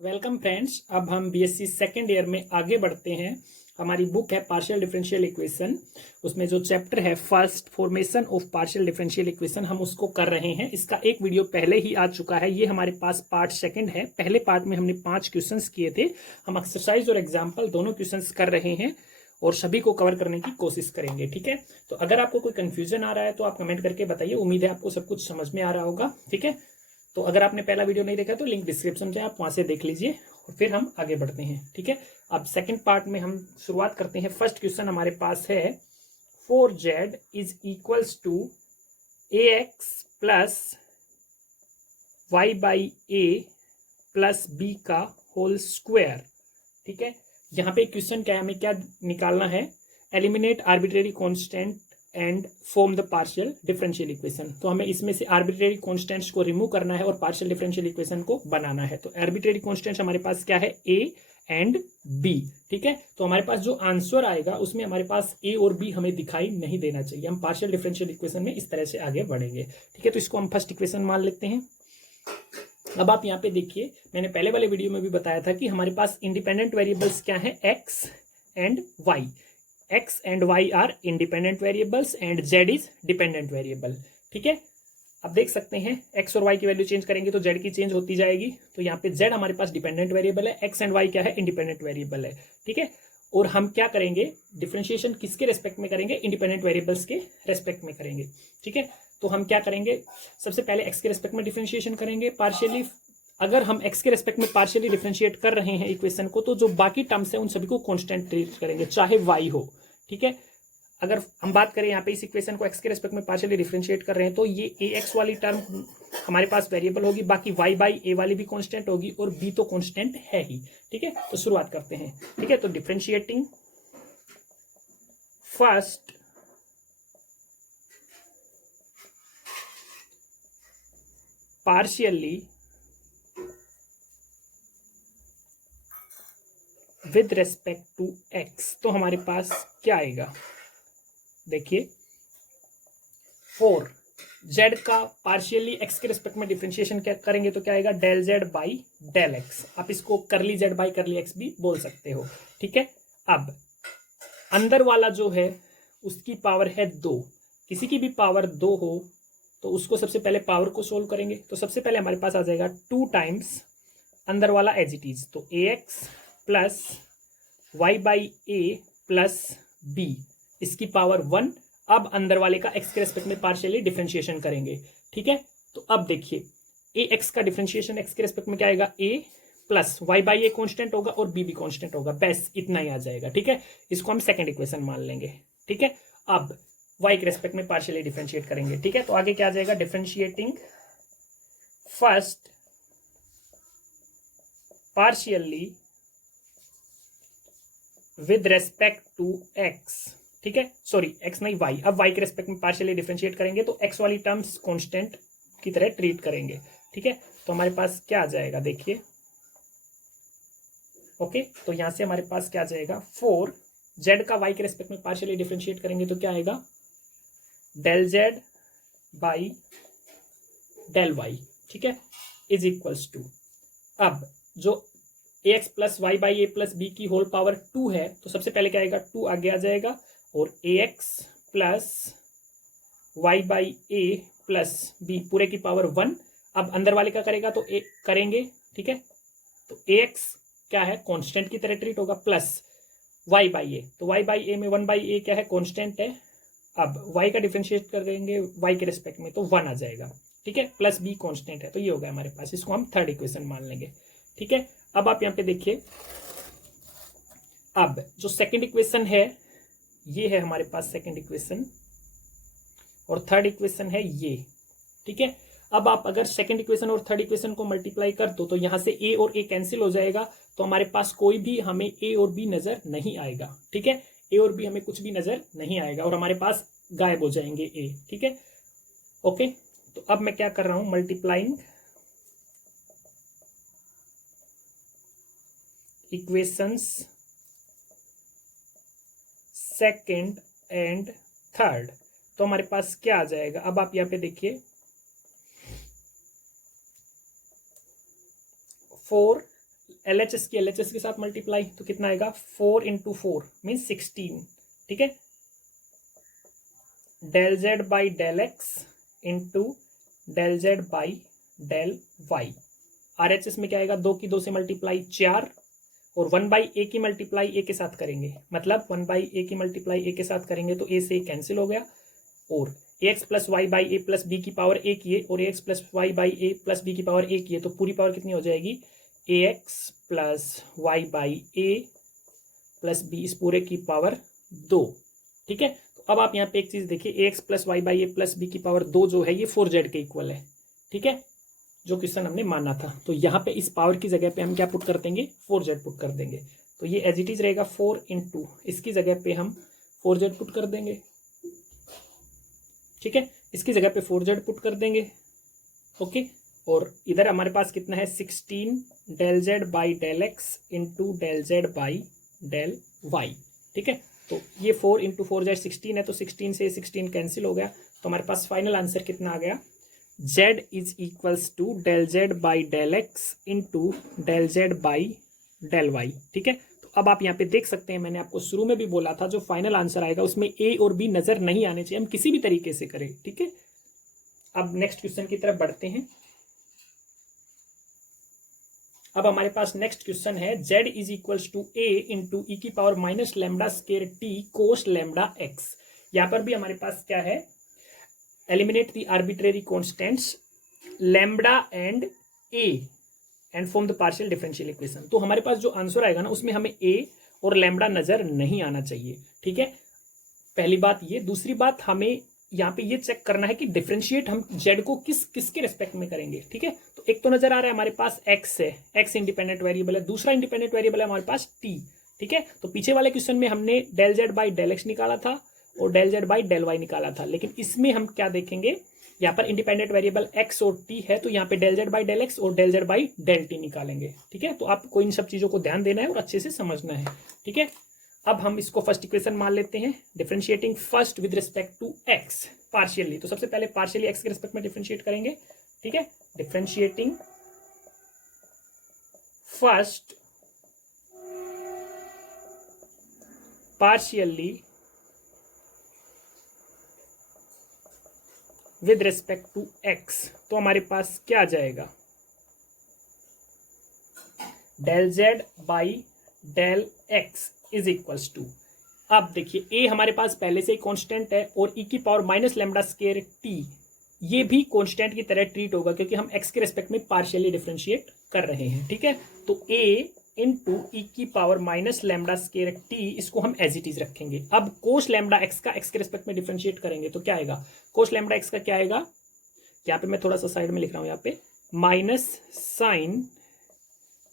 Welcome friends. अब हम BSc second year में आगे बढ़ते हैं। हमारी बुक है पार्शियल डिफरेंशियल इक्वेशन। उसमें जो चैप्टर है first formation of partial differential equation, हम उसको कर रहे हैं। इसका एक वीडियो पहले ही आ चुका है। ये हमारे पास पार्ट सेकंड है। पहले पार्ट में हमने 5 क्वेश्चंस किए थे। हम एक्सरसाइज और एग्जाम्पल दोनों क्वेश्चंस कर रहे हैं और सभी को कवर करने की कोशिश करेंगे। ठीक है, तो अगर आपको कोई कंफ्यूजन आ रहा है तो आप कमेंट करके बताइए। उम्मीद है आपको सब कुछ समझ में आ रहा होगा। ठीक है, तो अगर आपने पहला वीडियो नहीं देखा तो लिंक डिस्क्रिप्शन में, आप वहां से देख लीजिए और फिर हम आगे बढ़ते हैं। ठीक है, अब सेकंड पार्ट में हम शुरुआत करते हैं। फर्स्ट क्वेश्चन हमारे पास है 4z is equals to ax plus y by a plus b का होल स्क्वायर। ठीक है, यहाँ पे क्वेश्चन क्या है, हमें क्या निकालना है, eliminate arbitrary constant and form the partial differential equation. तो हमें इसमें से आर्बिट्रेरी कांस्टेंट्स को रिमूव करना है और पार्शियल डिफरेंशियल इक्वेशन को बनाना है। तो आर्बिट्रेरी कांस्टेंट्स हमारे पास क्या है, ए एंड बी। ठीक है, तो हमारे पास जो आंसर आएगा उसमें हमारे पास ए और बी हमें दिखाई नहीं देना चाहिए। हम पार्शियल डिफरेंशियल इक्वेशन में इस तरह से आगे बढ़ेंगे। ठीक है, तो इसको हम फर्स्ट इक्वेशन मान लेते हैं। अब आप यहाँ पे देखिए, मैंने पहले वाले वीडियो में भी बताया था कि हमारे पास इंडिपेंडेंट वेरिएबल्स क्या है, x and y. X and y are independent variables and z is dependent variable. ठीक है, अब देख सकते हैं एक्स और वाई की वैल्यू चेंज करेंगे तो जेड की चेंज होती जाएगी। तो यहाँ पे जेड हमारे पास डिपेंडेंट वेरिएबल है, एक्स एंड वाई क्या है, इंडिपेंडेंट वेरिएबल है। ठीक है, और हम क्या करेंगे, डिफरेंशिएशन किसके रेस्पेक्ट में करेंगे, इंडिपेंडेंट वेरिएबल्स के रेस्पेक्ट में करेंगे। ठीक है, तो हम क्या करेंगे, सबसे पहले एक्स के रेस्पेक्ट में डिफरेंशिएशन करेंगे पार्शियली। अगर हम एक्स के रेस्पेक्ट में पार्शियली डिफरेंशिएट कर रहे हैं इक्वेशन को, तो जो बाकी टर्म्स है उन सभी को कांस्टेंट ट्रीट करेंगे, चाहे वाई हो। ठीक है, अगर हम बात करें यहाँ पे इस इक्वेशन को एक्स के रेस्पेक्ट में पार्शियली डिफरेंशिएट कर रहे हैं तो ये ए एक्स वाली टर्म हमारे पास वेरिएबल होगी, बाकी वाई बाई ए वाली भी कांस्टेंट होगी और बी तो कांस्टेंट है ही। ठीक है, तो शुरुआत करते हैं। ठीक है, तो differentiating first partially with respect to x, तो हमारे पास क्या आएगा, देखिए 4 जेड का पार्शियली एक्स के रेस्पेक्ट में डिफरेंशिएशन क्या करेंगे तो क्या आएगा, del z by del x. आप इसको करली जेड बाई करली एक्स भी बोल सकते हो। ठीक है, अब अंदर वाला जो है उसकी पावर है 2। किसी की भी पावर 2 हो तो उसको सबसे पहले पावर को सोल्व करेंगे। तो सबसे पहले हमारे पास आ जाएगा 2 टाइम्स अंदर वाला एज इट इज, तो a x plus y by a plus b, इसकी पावर 1। अब अंदर वाले का एक्स के रेस्पेक्ट में पार्शियली डिफरेंशिएशन करेंगे। ठीक है, तो अब देखिए ए एक्स का डिफरेंशिएशन एक्स के रेस्पेक्ट में क्या आएगा, a plus y by a constant होगा और बी भी कॉन्स्टेंट होगा, बस इतना ही आ जाएगा। ठीक है, इसको हम सेकंड इक्वेशन मान लेंगे। ठीक है, अब वाई के रेस्पेक्ट में पार्शियली डिफरेंशिएट करेंगे। ठीक है, तो आगे क्या आ जाएगा, differentiating first partially with respect to x. ठीक है, सॉरी एक्स नहीं वाई, अब वाई के रेस्पेक्ट में पार्शियली डिफरेंशिएट करेंगे तो एक्स वाली टर्म्स कांस्टेंट की तरह ट्रीट करेंगे। ठीक है, तो हमारे पास क्या आ जाएगा, देखिए ओके, तो यहां से हमारे पास क्या आ जाएगा, 4 जेड का वाई के रेस्पेक्ट में पार्शियली डिफरेंशिएट करेंगे तो क्या आएगा, del z by del y. ठीक है, इज इक्वल्स टू, अब जो a x plus y by a plus b की होल पावर 2 है तो सबसे पहले क्या आएगा, 2 आगे आ जाएगा और a x plus y by a plus b पूरे की पावर 1। अब अंदर वाले का करेगा तो ए करेंगे। ठीक है, तो ए एक्स क्या है, कांस्टेंट की तरह ट्रीट होगा, प्लस वाई बाई ए, तो वाई बाई ए में 1 बाई ए क्या है, कांस्टेंट है। अब वाई का डिफरेंशिएट करेंगे वाई के रेस्पेक्ट में तो 1 आ जाएगा। ठीक है, प्लस बी कांस्टेंट है, तो ये होगा हमारे पास, इसको हम थर्ड इक्वेशन मान लेंगे। ठीक है, अब आप यहां पे देखिए, अब जो सेकंड इक्वेशन है ये है हमारे पास सेकंड इक्वेशन और थर्ड इक्वेशन है ये। ठीक है, अब आप अगर सेकंड इक्वेशन और थर्ड इक्वेशन को मल्टीप्लाई कर दो तो यहां से ए और ए कैंसिल हो जाएगा, तो हमारे पास कोई भी हमें ए और बी नजर नहीं आएगा। ठीक है, ए और बी हमें कुछ भी नजर नहीं आएगा और हमारे पास गायब हो जाएंगे ए। ठीक है, ओके, तो अब मैं क्या कर रहा हूं, multiplying equations second and third, तो हमारे पास क्या आ जाएगा, अब आप यहां पे देखिए 4 LHS की LHS के साथ मल्टीप्लाई, तो कितना आएगा 4 इंटू 4 मीन 16, ठीक है। Del z by del x into del z by del y. RHS में क्या आएगा, 2 की 2 से मल्टीप्लाई 4, और 1 बाई ए की मल्टीप्लाई ए के साथ करेंगे, मतलब 1 बाई ए की मल्टीप्लाई ए के साथ करेंगे तो ए से ए कैंसिल हो गया, और ax plus y by a plus b की पावर ए किए, और ax plus y by a plus b की पावर ए किए, तो पूरी पावर कितनी हो जाएगी, ax plus y by a plus b, इस पूरे की पावर 2, ठीक है। तो अब आप यहाँ पे एक चीज देखिए, ax plus y by a plus b की पावर 2 जो है ये 4z के इक्वल है, ठीक है, जो क्वेश्चन हमने माना था। तो यहाँ पे इस पावर की जगह पे हम क्या पुट कर देंगे, 4z पुट कर देंगे, तो ये एज इट इज रहेगा 4 इंटू, इसकी जगह पे हम 4z पुट कर देंगे, ठीक है, इसकी जगह पे 4z पुट कर देंगे, ओके। और इधर हमारे पास कितना है 16 del z by del x into del z by del y, ठीक है। तो ये 4 इंटू 4z 16 है, तो 16 से 16 कैंसिल हो गया, तो हमारे पास फाइनल आंसर कितना आ गया, z is equals to del z by del x into del z by del y, ठीक है। तो अब आप यहाँ पे देख सकते हैं, मैंने आपको शुरू में भी बोला था जो फाइनल आंसर आएगा उसमें a और b नजर नहीं आने चाहिए, हम किसी भी तरीके से करें, ठीक है। अब नेक्स्ट क्वेश्चन की तरफ बढ़ते हैं। अब हमारे पास नेक्स्ट क्वेश्चन है, z is equals to a into e की power minus lambda square t cos lambda x. यहाँ पर भी हमारे पास क्या है, eliminate the arbitrary constants lambda and a and form the partial differential equation. तो हमारे पास जो आंसर आएगा ना उसमें हमें a और लैम्डा नजर नहीं आना चाहिए, ठीक है, पहली बात ये। दूसरी बात, हमें यहाँ पे ये चेक करना है कि डिफरेंशिएट हम z को किसके रेस्पेक्ट में करेंगे, ठीक है। तो एक तो नजर आ रहा है हमारे पास x है, x इंडिपेंडेंट वेरिएबल है, दूसरा इंडिपेंडेंट वेरिएबल है हमारे पास t, ठीक है। तो पीछे वाले क्वेश्चन में हमने del z by del x निकाला था और del z by del y निकाला था, लेकिन इसमें हम क्या देखेंगे, यहाँ पर इंडिपेंडेंट वेरिएबल x और t है, तो यहाँ पे del z by del x और del z by del t निकालेंगे, ठीक है। तो आपको इन सब चीजों को ध्यान देना है और अच्छे से समझना है, ठीक है। अब हम इसको फर्स्ट इक्वेशन मान लेते हैं, differentiating first with respect to x partially. तो सबसे पहले पार्शियली x के रिस्पेक्ट में डिफरेंशिएट करेंगे, ठीक है। Differentiating first partially with respect to x, तो हमारे पास क्या आ जाएगा, del z by del x is equals to, अब देखिए a हमारे पास पहले से ही कांस्टेंट है और e की power minus lambda square t ये भी कांस्टेंट की तरह ट्रीट होगा क्योंकि हम x के रेस्पेक्ट में पार्शियली डिफरेंशिएट कर रहे हैं, ठीक है। तो a इंटू ई की power minus lambda square t इसको हम एज इट इज रखेंगे। अब कोस लैम्डा x का x के रेस्पेक्ट में डिफरेंशिएट करेंगे तो क्या आएगा, कोस लैम्डा x का क्या आएगा, यहाँ पे मैं थोड़ा सा साइड में लिख रहा हूं, यहाँ पे माइनस साइन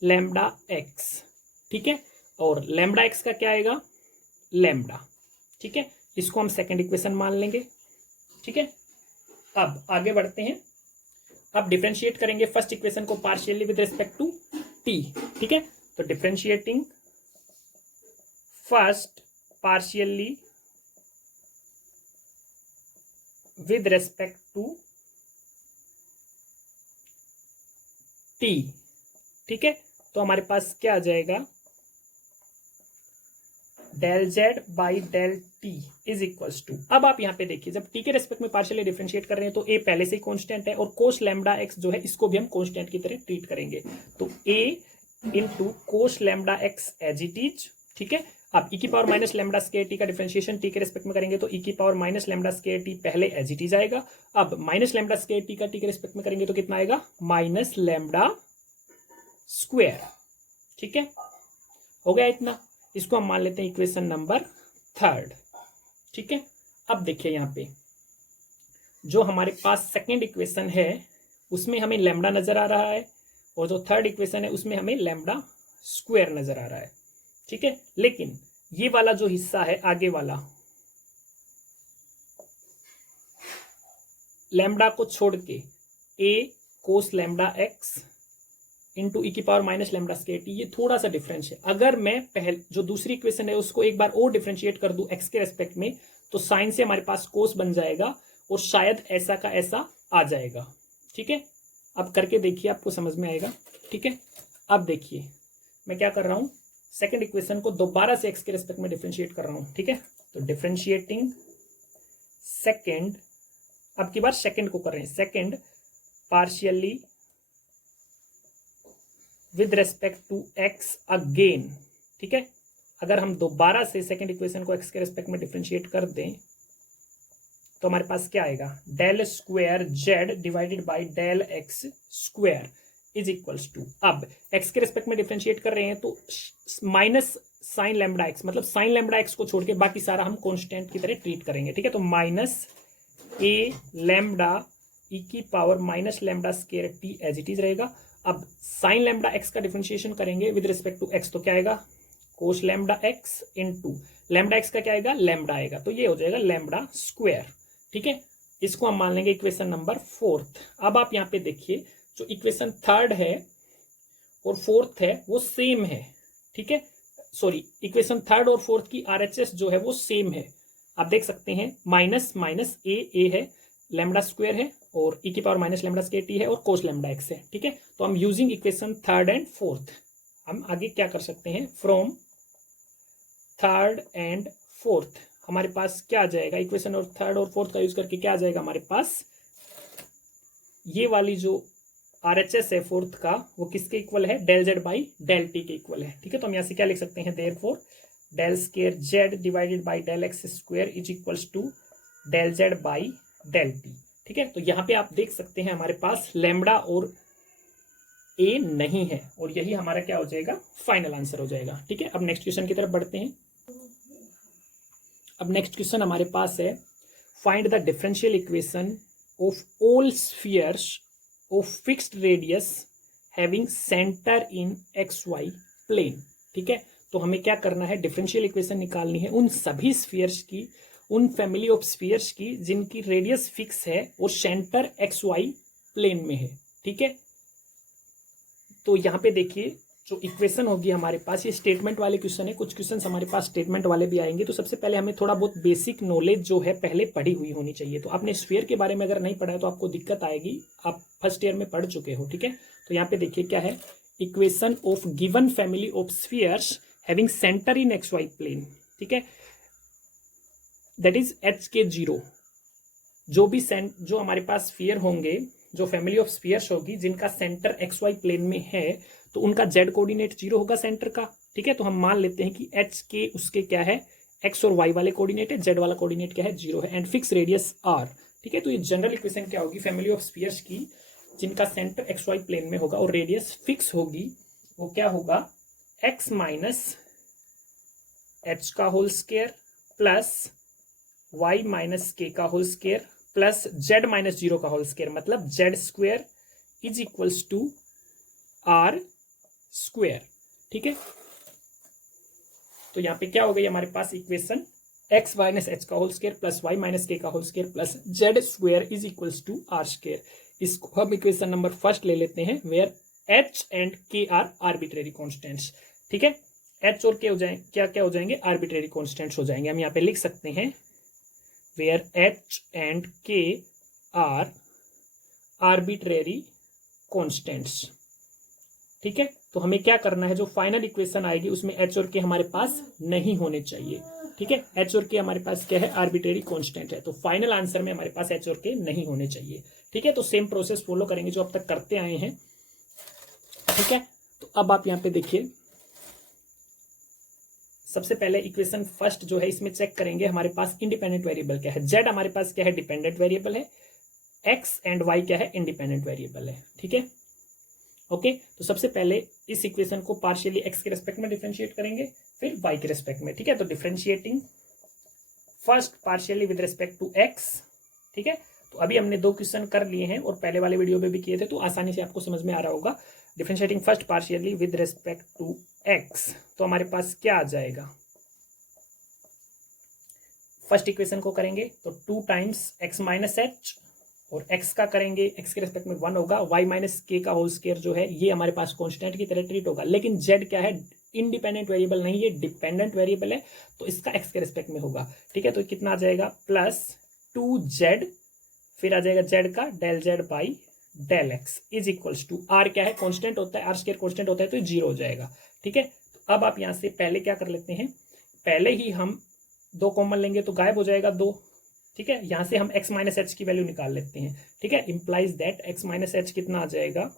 लैम्डा x, ठीक है, और लैम्डा x का क्या आएगा, लैम्डा, ठीक है। इसको हम सेकंड इक्वेशन मान लेंगे, ठीक है। अब आगे बढ़ते हैं, अब डिफरेंशिएट करेंगे फर्स्ट इक्वेशन को partially with respect to t, ठीक है। तो differentiating first partially with respect to t, ठीक है। तो हमारे पास क्या आ जाएगा, del z by del t is equals to, अब आप यहाँ पे देखिए जब टी के रेस्पेक्ट में पार्शियली डिफरेंशिएट कर रहे हैं तो ए पहले से ही कांस्टेंट है और कोस लैम्डा एक्स जो है इसको भी हम कांस्टेंट की तरह ट्रीट करेंगे, तो a into cos lambda x as it is, ठीक है। अब ई की power minus lambda square t का डिफरेंशिएशन टी के रेस्पेक्ट में करेंगे तो ई की power minus lambda square t पहले एज इट इज आएगा, अब माइनस लैम्डा स्क्वायर टी का टी के रेस्पेक्ट में करेंगे तो कितना आएगा, माइनस लैम्डा स्क्वायर, ठीक है, हो गया इतना। इसको हम मान लेते हैं इक्वेशन नंबर थर्ड, ठीक है। अब देखिए यहाँ पे जो हमारे पास सेकंड इक्वेशन है उसमें हमें लैम्डा नजर आ रहा है और जो थर्ड इक्वेशन है उसमें हमें लैम्डा स्क्वायर नजर आ रहा है, ठीक है। लेकिन ये वाला जो हिस्सा है आगे वाला, लैम्डा को छोड़ के a cos lambda x into e की power minus lambda square t, ये थोड़ा सा डिफरेंस है। अगर मैं पहले जो दूसरी इक्वेशन है उसको एक बार और डिफरेंशिएट कर दूं एक्स के रेस्पेक्ट में तो साइन से हमारे पास कोस बन जाएगा और शायद ऐसा का ऐसा आ जाएगा, ठीक है। अब करके देखिए आपको समझ में आएगा, ठीक है। अब देखिए मैं क्या कर रहा हूं, सेकंड इक्वेशन को दोबारा से एक्स के रेस्पेक्ट में डिफरेंशिएट कर रहा हूं, ठीक है। तो डिफरेंशिएटिंग सेकंड, अब की बार सेकंड को कर रहे हैं, second partially with respect to x again, ठीक है। अगर हम दोबारा से सेकंड इक्वेशन को एक्स के रेस्पेक्ट में डिफरेंशिएट कर दें तो हमारे पास क्या आएगा, del square z divided by del x square is equals to, अब एक्स के रेस्पेक्ट में डिफरेंशिएट कर रहे हैं तो माइनस साइन लैम्बडा एक्स, मतलब साइन लैम्बडा एक्स को छोड़ के बाकी सारा हम कांस्टेंट की तरह ट्रीट करेंगे, ठीक है। तो माइनस ए लैम्बडा ई की power minus lambda square t as it is रहेगा। अब साइन लैम्बडा एक्स का डिफरेंशिएशन करेंगे विद रिस्पेक्ट टू एक्स, तो क्या आएगा, cos lambda x into lambda x का क्या आएगा, लैम्बडा आएगा, तो ये हो जाएगा लैम्बडा स्क्वायर, ठीक है। इसको हम मान लेंगे इक्वेशन नंबर 4। अब आप यहाँ पे देखिए, जो इक्वेशन 3 है और 4 है वो सेम है, ठीक है। सॉरी, इक्वेशन 3 और 4 की आरएचएस जो है वो सेम है, आप देख सकते हैं, माइनस माइनस ए है, लैम्बडा स्क्वायर है, और ई की power minus lambda square T है, और कोस लैम्बडा एक्स है, ठीक है। तो हम यूजिंग इक्वेशन 3 एंड 4 हम आगे क्या कर सकते हैं, फ्रॉम 3 एंड 4 हमारे पास क्या आ जाएगा, इक्वेशन और 3 और 4 का यूज करके क्या आ जाएगा हमारे पास, ये वाली जो आरएचएस है 4 का वो किसके इक्वल है, del z by del t के इक्वल है, ठीक है। तो हम यहाँ से क्या लिख सकते हैं, therefore del square z divided by del x square is equals to del z by del t, ठीक है। तो यहाँ पे आप देख सकते हैं हमारे पास लैम्बडा और ए नहीं है, और यही हमारा क्या हो जाएगा, फाइनल आंसर हो जाएगा, ठीक है। अब नेक्स्ट क्वेश्चन की तरफ बढ़ते हैं। अब नेक्स्ट क्वेश्चन हमारे पास है, find the differential equation of all spheres of fixed radius having centre in x y plane, ठीक है। तो हमें क्या करना है, डिफरेंशियल इक्वेशन निकालनी है उन सभी स्फीयर्स की, उन फैमिली ऑफ स्फीयर्स की जिनकी रेडियस फिक्स है और सेंटर एक्स वाई प्लेन में है, ठीक है। तो यहाँ पे देखिए, जो इक्वेशन होगी हमारे पास, ये स्टेटमेंट वाले क्वेश्चन है, कुछ क्वेश्चन हमारे पास स्टेटमेंट वाले भी आएंगे। तो सबसे पहले हमें थोड़ा बहुत बेसिक नॉलेज जो है पहले पढ़ी हुई होनी चाहिए। तो आपने स्फीयर के बारे में अगर नहीं पढ़ा है तो आपको दिक्कत आएगी, आप फर्स्ट ईयर में पढ़ चुके हो, ठीक है। तो यहाँ पे देखिए क्या है, equation of given family of spheres having centre in x y plane, ठीक है, दैट इज एच के 0, जो हमारे पास स्फीयर होंगे, जो फैमिली ऑफ स्फीयर्स होगी जिनका सेंटर एक्स वाई प्लेन में है, तो उनका जेड कोऑर्डिनेट 0 होगा सेंटर का, ठीक है। तो हम मान लेते हैं कि एच के उसके क्या है, एक्स और वाई वाले कोऑर्डिनेट है, जेड वाला कोऑर्डिनेट क्या है, 0 है, एंड फिक्स रेडियस आर, ठीक है। तो ये जनरल इक्वेशन क्या होगी, फैमिली ऑफ स्फीयर्स की जिनका सेंटर एक्स वाई प्लेन में होगा और रेडियस फिक्स होगी, वो क्या होगा, एक्स माइनस एच का whole square plus y minus k का whole square plus z minus 0 का होल स्क्वायर, मतलब z square is equals to r square, ठीक है। तो यहां पे क्या हो गई हमारे पास इक्वेशन, एक्स माइनस एच का whole square plus y minus k का whole square plus z square is equals to r square. इसको हम इक्वेशन नंबर 1 ले लेते हैं, वेयर एच एंड के आर आर्बिट्रेरी कॉन्स्टेंट्स, ठीक है। एच और के हो जाएंगे, क्या क्या हो जाएंगे, आर्बिट्रेरी कॉन्स्टेंट्स हो जाएंगे। हम यहाँ पे लिख सकते हैं where h and k are arbitrary constants, ठीक है। तो हमें क्या करना है, जो फाइनल इक्वेशन आएगी उसमें h और k हमारे पास नहीं होने चाहिए, ठीक है। h और k हमारे पास क्या है, आर्बिट्रेरी कांस्टेंट है, तो फाइनल आंसर में हमारे पास h और k नहीं होने चाहिए, ठीक है। तो सेम प्रोसेस फॉलो करेंगे जो अब तक करते आए हैं, ठीक है। तो अब आप यहाँ पे देखिए, सबसे पहले इक्वेशन 1 जो है इसमें चेक करेंगे हमारे पास इंडिपेंडेंट वेरिएबल क्या है, जेड हमारे पास क्या है, डिपेंडेंट वेरिएबल है, एक्स एंड वाई क्या है, इंडिपेंडेंट वेरिएबल है, ठीक है। ओके, तो सबसे पहले इस इक्वेशन को पार्शियली एक्स के रेस्पेक्ट में डिफरेंशिएट करेंगे, फिर वाई के रेस्पेक्ट में, ठीक है। तो differentiating first partially with respect to x, ठीक है। तो अभी हमने 2 क्वेश्चन कर लिए हैं और पहले वाले वीडियो में भी किए थे, तो आसानी से आपको समझ में आ रहा होगा। Differentiating first partially with respect to x, तो हमारे पास क्या आ जाएगा, फर्स्ट इक्वेशन को करेंगे तो 2 टाइम्स एक्स माइनस एच, और एक्स का करेंगे एक्स के रेस्पेक्ट में 1 होगा, वाई माइनस के का होल स्क्वायर जो है ये हमारे पास कांस्टेंट की तरह ट्रीट होगा, लेकिन जेड क्या है, इंडिपेंडेंट वेरिएबल नहीं, ये डिपेंडेंट वेरिएबल है, तो इसका एक्स के रेस्पेक्ट में होगा, ठीक है। तो कितना आ जाएगा, प्लस 2z, फिर आ जाएगा जेड का del z by del x is equals to, r क्या है, कांस्टेंट होता है, आर स्क्वायर कांस्टेंट होता है तो 0 हो जाएगा। ठीक है, तो अब आप यहां से पहले क्या कर लेते हैं, पहले ही हम 2 कॉमन लेंगे तो गायब हो जाएगा 2। ठीक है, यहां से हम x माइनस एच की वैल्यू निकाल लेते हैं। ठीक है, implies that x minus h कितना आ जाएगा,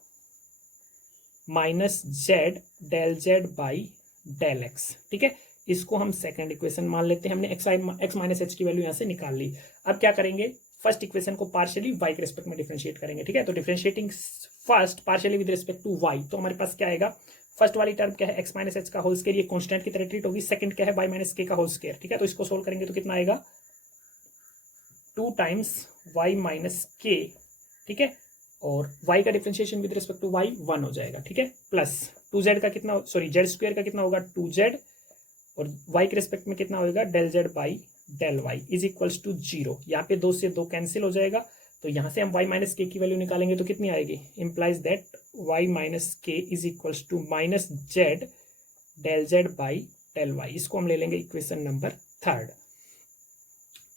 minus z del z by del x. ठीक है, इसको हम सेकंड इक्वेशन मान लेते हैं, हमने x माइनस एच की वैल्यू यहां से निकाल ली। अब क्या करेंगे, फर्स्ट इक्वेशन को पार्शियली y के रिस्पेक्ट में डिफरेंशिएट करेंगे। ठीक है, तो differentiating first partially with respect to y, तो हमारे पास क्या आएगा, फर्स्ट वाली टर्म क्या है, x माइनस एच का होल स्क्वायर, ये कांस्टेंट की तरह ट्रीट होगी। सेकंड क्या है, y माइनस के का होल स्क्वायर। ठीक है, तो इसको सोल्व करेंगे तो कितना आएगा, 2 टाइम्स y माइनस के। ठीक है, और y का differentiation with respect to y 1 हो जाएगा। ठीक है, प्लस 2z का कितना, सॉरी जेड स्क्वायर का कितना होगा 2z, और y के रिस्पेक्ट में कितना होगा del z by del y is equals to 0। यहाँ पे 2 से 2 कैंसिल हो जाएगा, तो यहाँ से हम y माइनस के की वैल्यू निकालेंगे तो कितनी आएगी, implies that y minus k is equals to minus z del z by del y. इसको हम ले लेंगे इक्वेशन नंबर 3।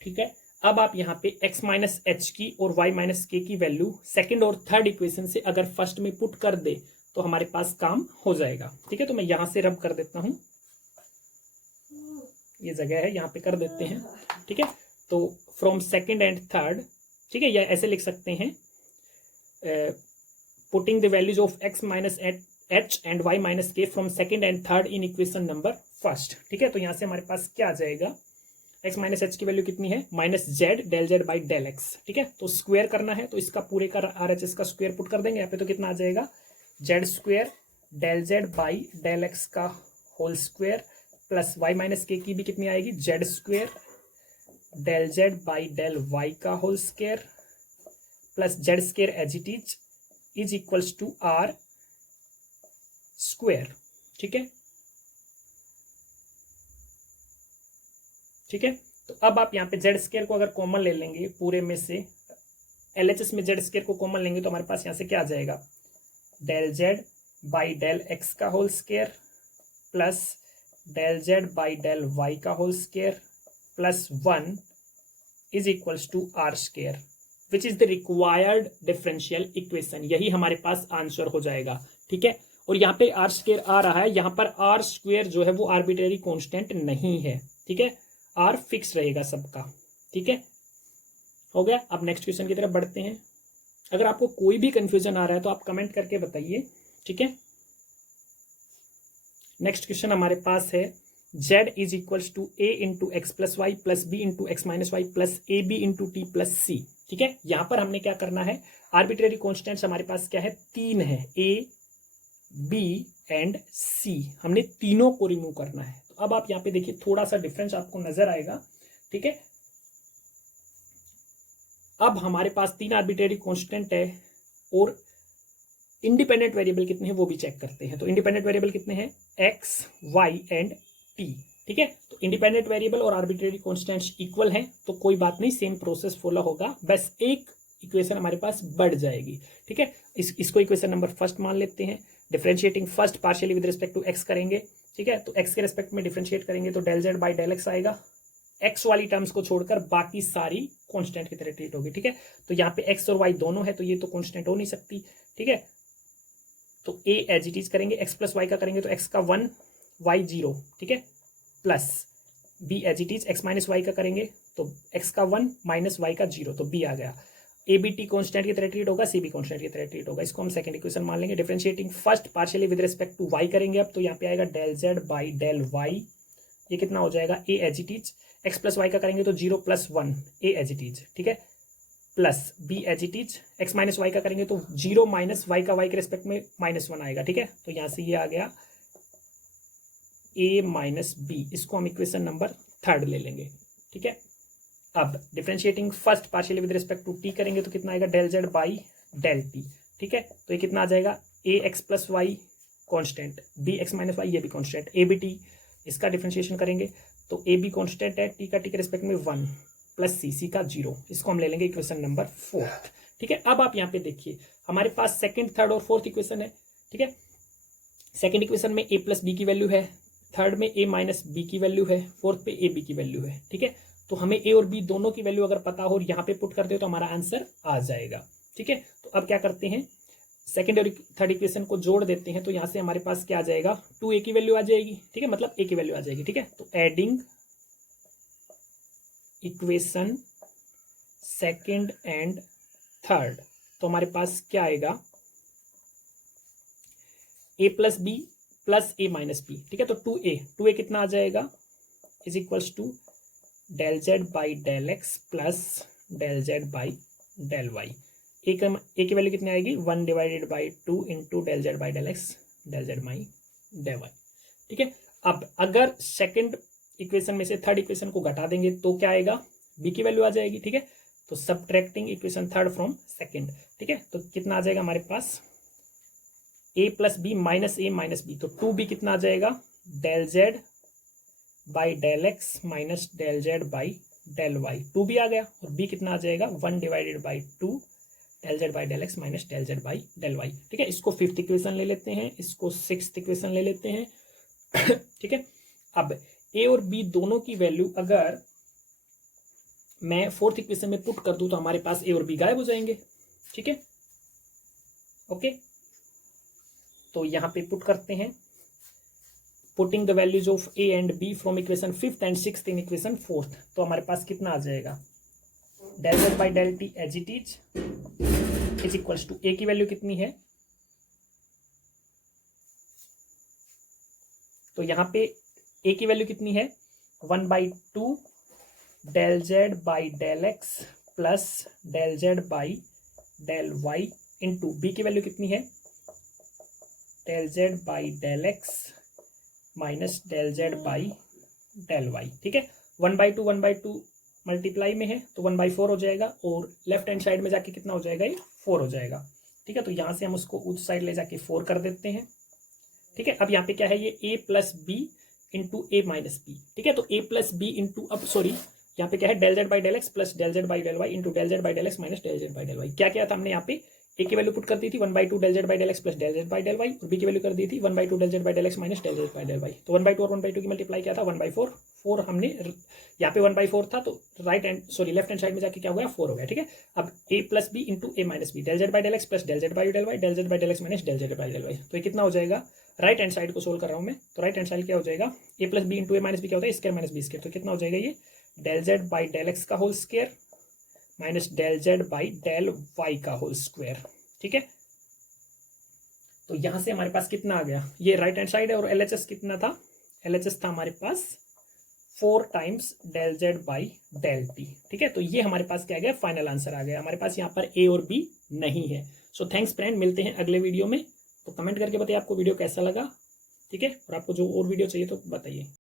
ठीक है, अब आप यहाँ पे x माइनस एच की और y माइनस के की वैल्यू सेकंड और थर्ड इक्वेशन से अगर फर्स्ट में पुट कर दे तो हमारे पास काम हो जाएगा। ठीक है, तो मैं यहाँ से रब कर देता हूँ, ये जगह है, यहाँ पे कर देते हैं। ठीक है, तो फ्रॉम सेकंड एंड थर्ड, ठीक है, या ऐसे लिख सकते हैं, putting the values of x minus h and y minus k from second and third in equation number first. ठीक है, तो यहाँ से हमारे पास क्या आ जाएगा, x माइनस एच की वैल्यू कितनी है, minus z del z by del x. ठीक है, तो स्क्वायर करना है तो इसका पूरे का आर एच एस का स्क्वायर पुट कर देंगे यहाँ पे, तो कितना आ जाएगा, z square del z by del x का whole square plus y minus k की भी कितनी आएगी, z square del z by del y का whole square plus z square as it is equals to r square. ठीक है, ठीक है, तो अब आप यहाँ पे जेड स्क्वायर को अगर कॉमन ले लेंगे पूरे में से, एलएचएस में जेड स्क्वायर को कॉमन लेंगे तो हमारे पास यहाँ से क्या आ जाएगा, del z by del x का whole square plus del z by del y का whole square plus 1 is equals to r square, which is the required differential equation. यही हमारे पास आंसर हो जाएगा। ठीक है, और यहाँ पे आर स्क्वायर आ रहा है, यहाँ पर आर स्क्वायर जो है वो आर्बिट्रेरी कांस्टेंट नहीं है। ठीक है, आर फिक्स रहेगा सबका। ठीक है, हो गया। अब नेक्स्ट क्वेश्चन की तरफ बढ़ते हैं। अगर आपको कोई भी कंफ्यूजन आ रहा है तो आप कमेंट करके बताइए। ठीक है, नेक्स्ट क्वेश्चन हमारे पास है z is equals to a into x plus y plus b into x minus y plus a b into t plus c. ठीक है, यहां पर हमने क्या करना है, आर्बिट्रेरी कॉन्स्टेंट्स हमारे पास क्या है, 3 है, a b एंड c, हमने तीनों को रिमूव करना है। तो अब आप यहाँ पे देखिए थोड़ा सा डिफरेंस आपको नजर आएगा। ठीक है, अब हमारे पास 3 आर्बिट्रेरी कॉन्स्टेंट है और इंडिपेंडेंट वेरिएबल कितने हैं वो भी चेक करते हैं। तो इंडिपेंडेंट वेरिएबल कितने हैं, x, y एंड t। ठीक है, तो इंडिपेंडेंट वेरिएबल और आर्बिट्रेरी कॉन्स्टेंट्स इक्वल हैं तो कोई बात नहीं, सेम प्रोसेस फॉलो होगा, बस एक इक्वेशन हमारे पास बढ़ जाएगी। ठीक है, इसको इक्वेशन नंबर फर्स्ट मान लेते हैं। Differentiating first partially with respect to x करेंगे। ठीक है, तो x के रिस्पेक्ट में डिफरेंशिएट करेंगे तो del z by del x आएगा, x वाली टर्म्स को छोड़कर बाकी सारी कांस्टेंट की तरह ट्रीट होगी। ठीक है, तो यहाँ पे x और y दोनों है तो ये तो कांस्टेंट हो नहीं सकती। ठीक है, तो a एज इट इज करेंगे, x प्लस वाई का करेंगे तो x का 1 y 0। ठीक है, plus b as it is x minus y का करेंगे तो x का 1 माइनस वाई का 0, तो b आ गया। ए बी टी कॉन्स्टेंट की तरह ट्रीट होगा, सी बी कॉन्स्टेंट की तरह ट्रीट होगा। इसको हम सेकंड इक्वेशन मान लेंगे। Differentiating first partially with respect to y करेंगे अब, तो यहाँ पे आएगा del z by del y, ये कितना हो जाएगा, a as it is, x plus y का करेंगे तो 0 plus 1 a as it is. ठीक है, plus b as it is, x minus y का करेंगे तो 0 माइनस वाई का y के रिस्पेक्ट में -1 आएगा। ठीक है, तो यहाँ से ये आ गया a माइनस बी, इसको हम इक्वेशन नंबर 3 ले लेंगे। ठीक है, अब differentiating first partially with respect to t करेंगे तो कितना आएगा, del z by del t. ठीक है, तो ये कितना आ जाएगा, a x plus y constant, b x minus y ये भी कॉन्स्टेंट, a बी टी, इसका डिफरेंशिएशन करेंगे तो a बी कॉन्स्टेंट है, t का t के रिस्पेक्ट में 1 प्लस सी का 0, इसको हम ले लेंगे इक्वेशन नंबर 4। ठीक है, अब आप यहाँ पे देखिए हमारे पास सेकंड, थर्ड और फोर्थ इक्वेशन है। ठीक है, सेकंड इक्वेशन में a प्लस बी की वैल्यू है, थर्ड में a माइनस बी की वैल्यू है, फोर्थ पे a बी की वैल्यू है। ठीक है, तो हमें a और b दोनों की वैल्यू अगर पता हो और यहाँ पे पुट कर दे तो हमारा आंसर आ जाएगा। ठीक है। तो अब क्या करते हैं, सेकंड और थर्ड इक्वेशन को जोड़ देते हैं, तो यहाँ से हमारे पास क्या आ जाएगा, 2a की वैल्यू आ जाएगी, ठीक है, मतलब a की वैल्यू आ जाएगी, ठीक है। तो adding equation second and third, तो हमारे पास क्या आएगा, a plus b plus a minus b, ठीक है। तो 2a कितना आ जाएगा, is equals to del z by del x plus del z by del y. A की वैल्यू कितनी आएगी, 1 divided by 2 into del z by del x del z by del y, ठीक है। अब अगर सेकंड इक्वेशन में से third equation को घटा देंगे तो क्या आएगा, बी की वैल्यू आ जाएगी, ठीक है। तो subtracting equation third from second, ठीक है। तो कितना आ जाएगा हमारे पास, a plus b minus a minus b, तो 2b कितना आ जाएगा, del z by del x minus del z by del y, 2b आ गया, और b कितना आ जाएगा, 1 divided by 2 del z by del x minus del z by del y, ठीक है। इसको फिफ्थ इक्वेशन ले लेते हैं, इसको सिक्स्थ इक्वेशन ले लेते हैं ठीक है। अब a और b दोनों की वैल्यू अगर मैं फोर्थ इक्वेशन में पुट कर दूं तो हमारे पास a और b गायब हो जाएंगे, ठीक है, ओके। तो यहां पे पुट करते हैं, putting the values of a and b from equation fifth and sixth in equation fourth, तो हमारे पास कितना आ जाएगा, del z by del t as it is equals to a की वैल्यू कितनी है, तो यहां पे a की वैल्यू कितनी है, 1/2 del z by del x plus del z by del y into b की वैल्यू कितनी है, del z by del x minus del z by del y, ठीक है। 1/2 मल्टीप्लाई में है तो 1/4 हो जाएगा, और लेफ्ट हैंड साइड में जाके कितना हो जाएगा, ये 4 हो जाएगा, ठीक है। तो यहां से हम उसको उस साइड ले जाके 4 कर देते हैं, ठीक है। अब यहाँ पे क्या है, ये a plus b into a minus b, ठीक है। तो a प्लस बी इंटू, अब सॉरी यहाँ पे क्या है, del z by del x plus del z by del y into del z by del x minus del z by del y. क्या किया था हमने यहाँ पे, a की वैल्यू पुट कर दी थी 1/2 del z by del x plus del z by del y, और b की वैल्यू कर दी थी 1/2 del z by del x minus del z by del y. तो 1/2 और 1/2 की मल्टीप्लाई क्या था, 1/4, 4 हमने यहाँ पे 1/4 था, तो right hand sorry left hand side में जाके क्या हो गया, 4 हो गया, ठीक है। अब a plus b into a minus b, del z by del x plus del z by del y, del z by del x minus del z by del y, तो ये कितना हो जाएगा, राइट हैंड साइड को solve कर रहा हूँ मैं, तो राइट हैंड साइड क्या हो जाएगा, a plus b into a minus b क्या होता है, स्क्वायर माइनस बी स्क्वायर, तो कितना हो जाएगा, ये del z by del x का whole square minus del z by del y का होल स्क्वायर, ठीक है। तो यहां से हमारे पास कितना आ गया, ये राइट हैंड साइड है, और एलएचएस कितना था, एलएचएस था हमारे पास 4 times del z by del t, ठीक है। तो ये हमारे पास क्या आ गया, फाइनल आंसर आ गया, हमारे पास यहाँ पर ए और बी नहीं है। सो थैंक्स फ्रेंड, मिलते हैं अगले वीडियो में, तो कमेंट करके बताइए आपको वीडियो कैसा लगा, ठीक है, और आपको जो और वीडियो चाहिए तो बताइए।